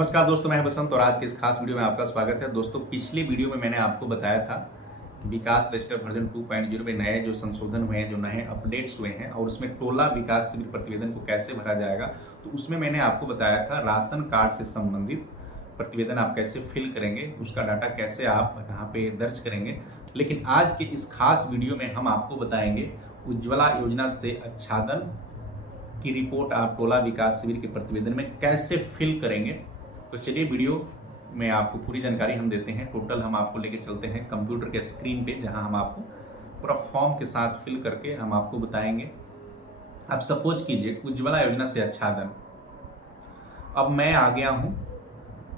नमस्कार दोस्तों, मैं बसंत और आज के इस खास वीडियो में आपका स्वागत है। दोस्तों, पिछली वीडियो में मैंने आपको बताया था कि विकास रजिस्टर वर्जन 2.0 में नए जो संशोधन हुए हैं, जो नए अपडेट्स हुए हैं और उसमें टोला विकास शिविर प्रतिवेदन को कैसे भरा जाएगा। तो उसमें मैंने आपको बताया था राशन कार्ड से संबंधित प्रतिवेदन आप कैसे फिल करेंगे, उसका डाटा कैसे आप यहाँ पे दर्ज करेंगे। लेकिन आज के इस खास वीडियो में हम आपको बताएंगे उज्ज्वला योजना से आच्छादन की रिपोर्ट आप टोला विकास शिविर के प्रतिवेदन में कैसे फिल करेंगे। तो चलिए वीडियो में आपको पूरी जानकारी हम देते हैं। टोटल हम आपको लेके चलते हैं कंप्यूटर के स्क्रीन पे, जहां हम आपको पूरा फॉर्म के साथ फिल करके हम आपको बताएंगे। अब सपोज कीजिए उज्ज्वला योजना से आच्छादन। अब मैं आ गया हूं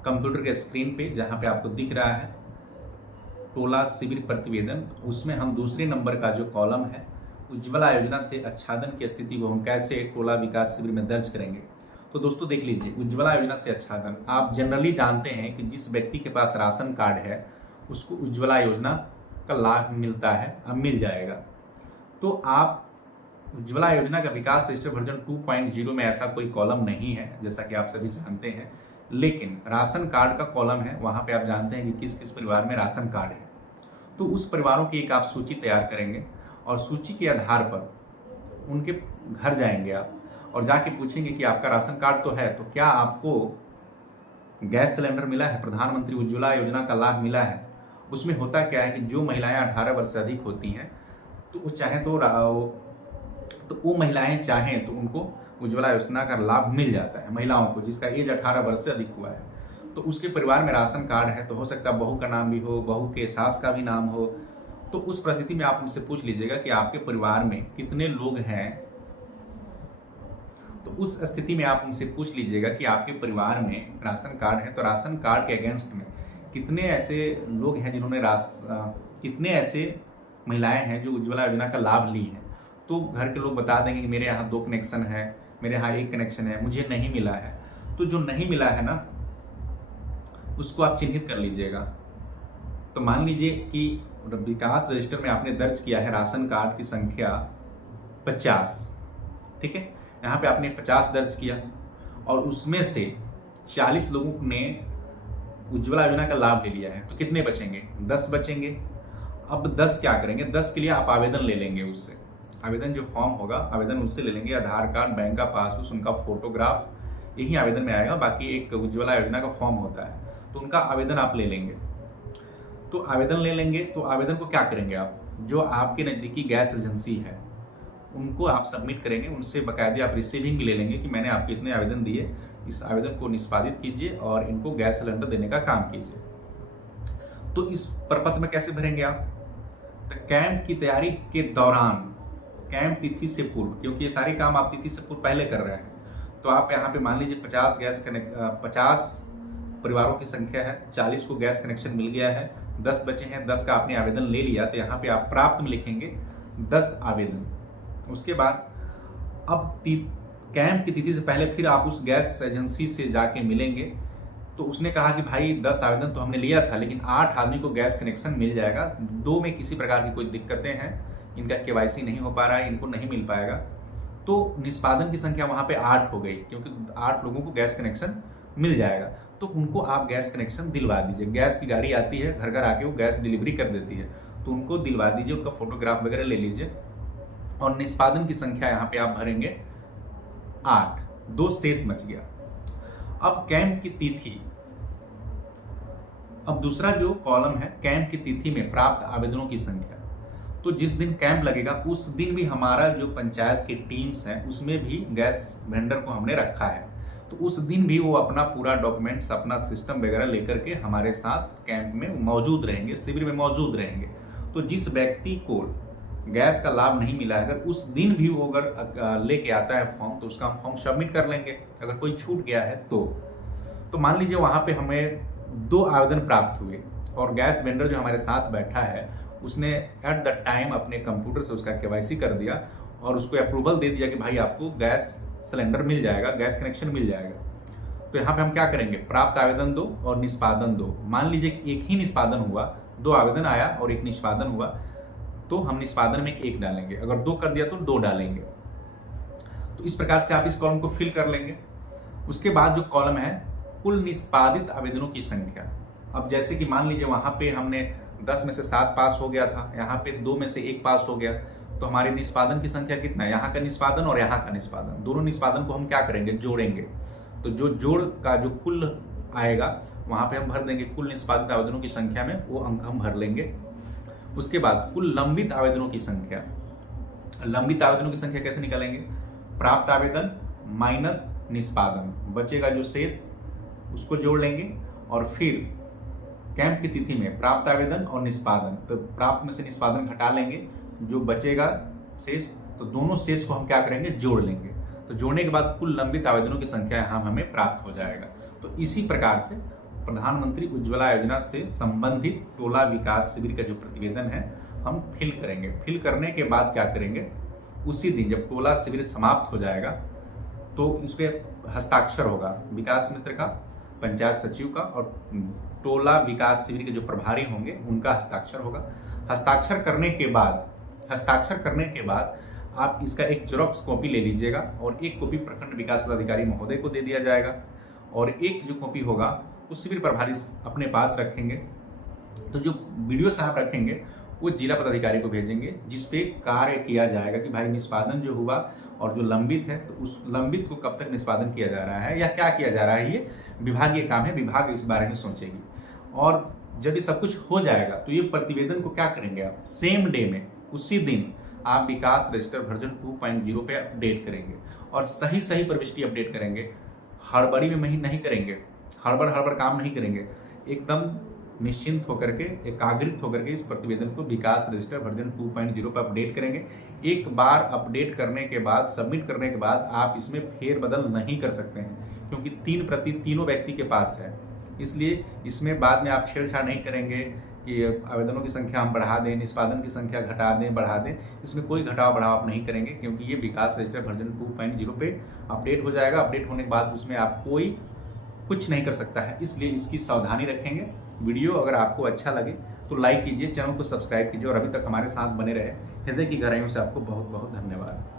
कंप्यूटर के स्क्रीन पे, जहां पे आपको दिख रहा है टोला शिविर प्रतिवेदन। उसमें हम दूसरे नंबर का जो कॉलम है उज्ज्वला योजना से आच्छादन की स्थिति को हम कैसे टोला विकास शिविर में दर्ज करेंगे। तो दोस्तों देख लीजिए, उज्ज्वला योजना से आच्छादन आप जनरली जानते हैं कि जिस व्यक्ति के पास राशन कार्ड है उसको उज्ज्वला योजना का लाभ मिलता है, अब मिल जाएगा। तो आप उज्ज्वला योजना का विकास रजिस्टर वर्जन 2.0 में ऐसा कोई कॉलम नहीं है, जैसा कि आप सभी जानते हैं। लेकिन राशन कार्ड का कॉलम है, वहां पे आप जानते हैं कि किस किस परिवार में राशन कार्ड है। तो उस परिवारों की एक आप सूची तैयार करेंगे और सूची के आधार पर उनके घर जाएंगे आप और जाके पूछेंगे कि आपका राशन कार्ड तो है, तो क्या आपको गैस सिलेंडर मिला है, प्रधानमंत्री उज्ज्वला योजना का लाभ मिला है। उसमें होता क्या है कि जो महिलाएं 18 वर्ष से अधिक होती हैं तो वो चाहें तो वो महिलाएं चाहें तो उनको उज्ज्वला योजना का लाभ मिल जाता है। महिलाओं को जिसका एज 18 वर्ष से अधिक हुआ है तो उसके परिवार में राशन कार्ड है, तो हो सकता है बहू का नाम भी हो, बहू के सास का भी नाम हो। तो उस परिस्थिति में आप उनसे पूछ लीजिएगा कि आपके परिवार में कितने लोग हैं। तो उस स्थिति में आप उनसे पूछ लीजिएगा कि आपके परिवार में राशन कार्ड है, तो राशन कार्ड के अगेंस्ट में कितने ऐसे लोग हैं जिन्होंने कितने ऐसे महिलाएं हैं जो उज्ज्वला योजना का लाभ ली हैं। तो घर के लोग बता देंगे कि मेरे यहाँ 2 कनेक्शन है, मेरे यहाँ 1 कनेक्शन है, मुझे नहीं मिला है। तो जो नहीं मिला है ना, उसको आप चिन्हित कर लीजिएगा। तो मान लीजिए कि विकास रजिस्टर में आपने दर्ज किया है राशन कार्ड की संख्या 50, ठीक है। यहाँ पे आपने 50 दर्ज किया और उसमें से 40 लोगों ने उज्ज्वला योजना का लाभ ले लिया है, तो कितने बचेंगे? 10 बचेंगे। अब 10 क्या करेंगे? 10 के लिए आप आवेदन ले लेंगे उससे। आवेदन जो फॉर्म होगा, आवेदन उससे ले लेंगे। आधार कार्ड, बैंक का पासबुक, उनका फोटोग्राफ, यही आवेदन में आएगा। बाकी एक उज्ज्वला योजना का फॉर्म होता है, तो उनका आवेदन आप ले लेंगे। तो आवेदन ले लेंगे तो आवेदन को क्या करेंगे आप, जो आपके नज़दीकी गैस एजेंसी है उनको आप सबमिट करेंगे। उनसे बाकायदे आप रिसीविंग ले लेंगे कि मैंने आपके इतने आवेदन दिए, इस आवेदन को निष्पादित कीजिए और इनको गैस सिलेंडर देने का काम कीजिए। तो इस प्रपत्र में कैसे भरेंगे आप? तो कैंप की तैयारी के दौरान, कैंप तिथि से पूर्व, क्योंकि ये सारे काम आप तिथि से पूर्व पहले कर रहे हैं, तो आप यहाँ पे मान लीजिए 50 परिवारों की संख्या है, 40 को गैस कनेक्शन मिल गया है, 10 बचे हैं, 10 का आपने आवेदन ले लिया, तो यहाँ पे आप प्राप्त में लिखेंगे 10 आवेदन। उसके बाद अब कैंप की तिथि से पहले फिर आप उस गैस एजेंसी से जाके मिलेंगे। तो उसने कहा कि भाई 10 आवेदन तो हमने लिया था, लेकिन 8 आदमी को गैस कनेक्शन मिल जाएगा, 2 में किसी प्रकार की कोई दिक्कतें हैं, इनका केवाईसी नहीं हो पा रहा है, इनको नहीं मिल पाएगा। तो निष्पादन की संख्या वहाँ पे 8 हो गई, क्योंकि 8 लोगों को गैस कनेक्शन मिल जाएगा। तो उनको आप गैस कनेक्शन दिलवा दीजिए। गैस की गाड़ी आती है, घर घर आके वो गैस डिलीवरी कर देती है, तो उनको दिलवा दीजिए, उनका फोटोग्राफ वगैरह ले लीजिए। और निष्पादन की संख्या यहाँ पे आप भरेंगे 8, 2 शेष बच गया। अब कैंप की तिथि, अब दूसरा जो कॉलम है कैंप की तिथि में प्राप्त आवेदनों की संख्या। तो जिस दिन कैंप लगेगा उस दिन भी हमारा जो पंचायत की टीम्स है उसमें भी गैस वेंडर को हमने रखा है, तो उस दिन भी वो अपना पूरा डॉक्यूमेंट्स, अपना सिस्टम वगैरह लेकर के हमारे साथ कैंप में मौजूद रहेंगे, शिविर में मौजूद रहेंगे। तो जिस व्यक्ति को गैस का लाभ नहीं मिला है, अगर उस दिन भी वो अगर लेके आता है फॉर्म, तो उसका हम फॉर्म सबमिट कर लेंगे। अगर कोई छूट गया है तो मान लीजिए वहाँ पे हमें 2 आवेदन प्राप्त हुए और गैस वेंडर जो हमारे साथ बैठा है उसने एट द टाइम अपने कंप्यूटर से उसका केवाईसी कर दिया और उसको अप्रूवल दे दिया कि भाई आपको गैस सिलेंडर मिल जाएगा, गैस कनेक्शन मिल जाएगा। तो यहाँ पे हम क्या करेंगे? प्राप्त आवेदन 2 और निष्पादन 2। मान लीजिए कि एक ही निष्पादन हुआ, 2 आवेदन आया और 1 निष्पादन हुआ, तो हम निष्पादन में 1 डालेंगे। अगर 2 कर दिया तो 2 डालेंगे। तो इस प्रकार से आप इस कॉलम को फिल कर लेंगे। उसके बाद जो कॉलम है कुल निष्पादित आवेदनों की संख्या। अब जैसे कि मान लीजिए वहाँ पे हमने 10 में से 7 पास हो गया था, यहाँ पे 2 में से 1 पास हो गया, तो हमारे निष्पादन की संख्या कितना है, यहाँ का निष्पादन और यहाँ का निष्पादन, दोनों निष्पादन को हम क्या करेंगे, जोड़ेंगे। तो जो जोड़ का जो कुल आएगा वहाँ पे हम भर देंगे, कुल निष्पादित आवेदनों की संख्या में वो अंक हम भर लेंगे। उसके बाद कुल लंबित आवेदनों की संख्या, लंबित आवेदनों की संख्या कैसे निकालेंगे, प्राप्त आवेदन माइनस निष्पादन, बचेगा जो शेष उसको जोड़ लेंगे, और फिर कैंप की तिथि में प्राप्त आवेदन और निष्पादन, तो प्राप्त में से निष्पादन घटा लेंगे, जो बचेगा शेष, तो दोनों शेष को हम क्या करेंगे, जोड़ लेंगे। तो जोड़ने के बाद कुल लंबित आवेदनों की संख्या यहाँ हमें प्राप्त हो जाएगा। तो इसी प्रकार से प्रधानमंत्री उज्ज्वला योजना से संबंधित टोला विकास शिविर का जो प्रतिवेदन है हम फिल करेंगे। फिल करने के बाद क्या करेंगे, उसी दिन जब टोला शिविर समाप्त हो जाएगा तो इस पर हस्ताक्षर होगा विकास मित्र का, पंचायत सचिव का, और टोला विकास शिविर के जो प्रभारी होंगे उनका हस्ताक्षर होगा। हस्ताक्षर करने के बाद आप इसका एक जेरॉक्स कॉपी ले लीजिएगा और एक कॉपी प्रखंड विकास पदाधिकारी महोदय को दे दिया जाएगा, और एक जो कॉपी होगा वो शिविर प्रभारी अपने पास रखेंगे। तो जो वीडियो साहब रखेंगे वो जिला पदाधिकारी को भेजेंगे, जिस पे कार्य किया जाएगा कि भाई निष्पादन जो हुआ और जो लंबित है तो उस लंबित को कब तक निष्पादन किया जा रहा है या क्या किया जा रहा है, ये विभागीय काम है, विभाग इस बारे में सोचेगी। और जब ये सब कुछ हो जाएगा तो ये प्रतिवेदन को क्या करेंगे आप, सेम डे में, उसी दिन आप विकास रजिस्टर वर्जन 2.0 पे अपडेट करेंगे और सही सही प्रविष्टि अपडेट करेंगे। हड़बड़ी में नहीं करेंगे, हड़बड़ काम नहीं करेंगे, एकदम निश्चिंत होकर के, एकाग्रित होकर के इस प्रतिवेदन को विकास रजिस्टर वर्जन 2.0 पर अपडेट करेंगे। एक बार अपडेट करने के बाद, सबमिट करने के बाद आप इसमें फेरबदल नहीं कर सकते हैं, क्योंकि 3 प्रति तीनों व्यक्ति के पास है। इसलिए इसमें बाद में आप छेड़छाड़ नहीं करेंगे कि आवेदनों की संख्या हम बढ़ा दें, निष्पादन की संख्या घटा दें, बढ़ा दें, इसमें कोई घटाव बढ़ाव आप नहीं करेंगे, क्योंकि ये विकास रजिस्टर वर्जन 2.0 पे अपडेट हो जाएगा। अपडेट होने के बाद उसमें आप कोई कुछ नहीं कर सकता है, इसलिए इसकी सावधानी रखेंगे। वीडियो अगर आपको अच्छा लगे तो लाइक कीजिए, चैनल को सब्सक्राइब कीजिए, और अभी तक हमारे साथ बने रहे हृदय की गहराइयों से आपको बहुत बहुत धन्यवाद।